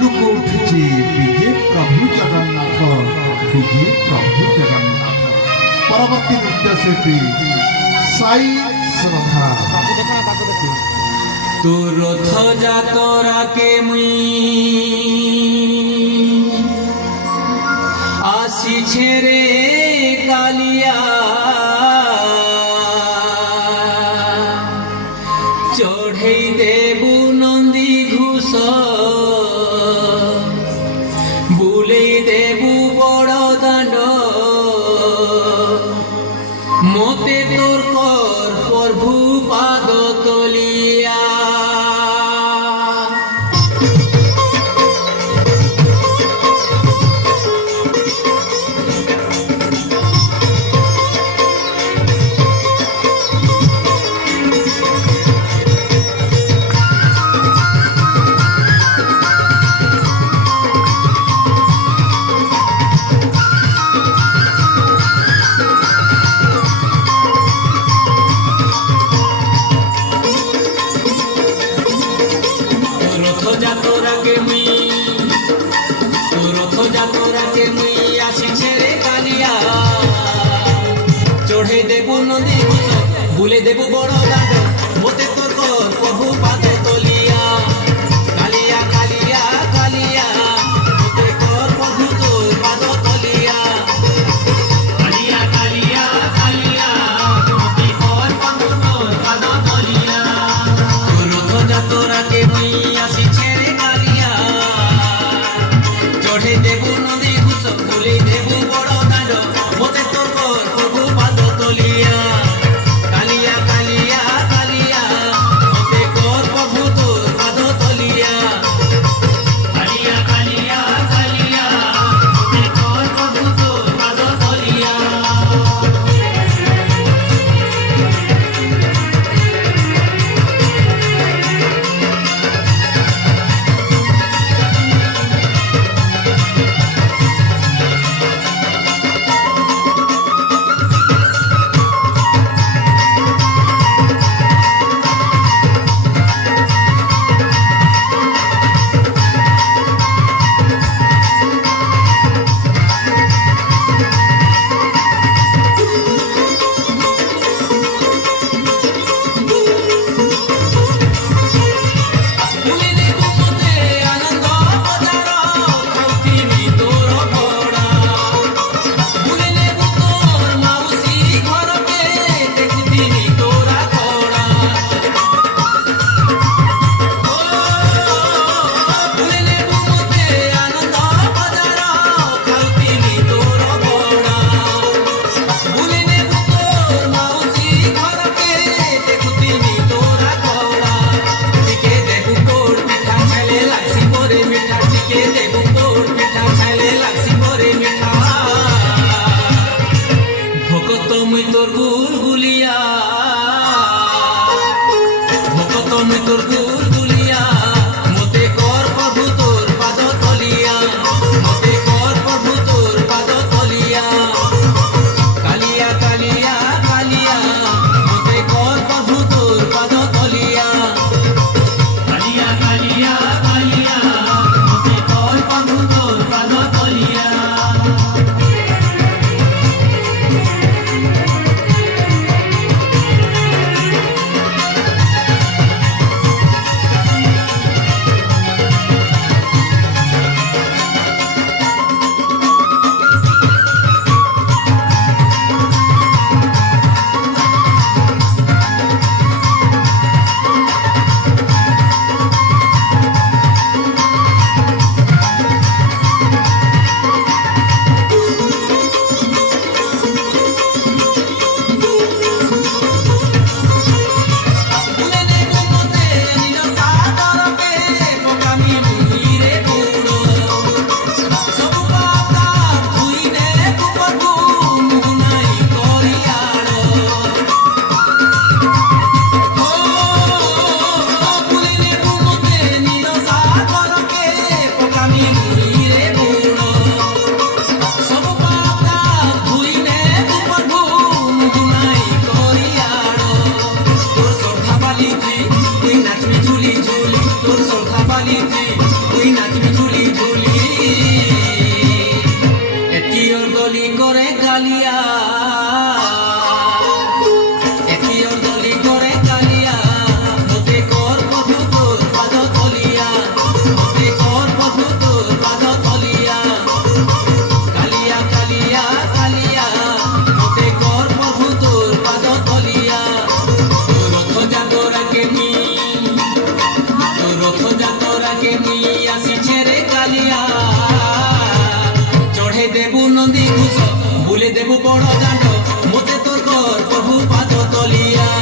ଲୋକ ଉଠିଛି ବିଜେ ପ୍ରଭୁ ଜଗନ୍ନାଥ, ବିଜେ ପ୍ରଭୁ ଜଗନ୍ନାଥ। ପରବର୍ତ୍ତୀ ନୃତ୍ୟଶିଳ୍ପୀ ସାଇ ଶ୍ରଦ୍ଧା। ତୁ ରଥ ଯାତରାକେ ମୁଇଁ ଆସିଛେ ରେ କାଲିଆ, ଚଢ଼େଇ ଦେବୁ ନନ୍ଦୀ ଘୋଷ, ବୁଲେଇ ଦେବୁ ବଡ଼ ଦାଣ୍ଡ, মতে তোর কর প্রভু পাদ তলিয়া। চড়ে দেবু নদী ঘোষ, বুলে দেবু বড় দাঁড়, মতে তোর কর প্রভু পাদ তলিয়া। কালিয়া কালিয়া কালিয়া, মতে কর প্রভু তোর পাদ তলিয়া। কালিয়া কালিয়া কালিয়া, মতে কর প্রভু তোর পাদ তলিয়া। রথ যাতরাকে মুই আসিছে রে কালিয়া, চড়ে দেবু নদী ঘোষ, বুলে দেবু বড় দাঁড়, মতে তোর কর প্রভু পাদ তলিয়া। কালিয়া কালিয়া কালিয়া, মতে কর প্রভু তোর পাদ তলিয়া। কালিয়া কালিয়া কালিয়া, মতে কর প্রভু তোর পাদ তলিয়া। তুই নাচবি ঝুলি, তোর সখা বালিতে তুই নাচবি ঝুলি। আসিছে রে কালিয়া চড়ে দেবু নন্দী ঘোষ বুলে দেবু বড় দাণ্ড মতে তোর কর প্রভু পাদ তলিয়া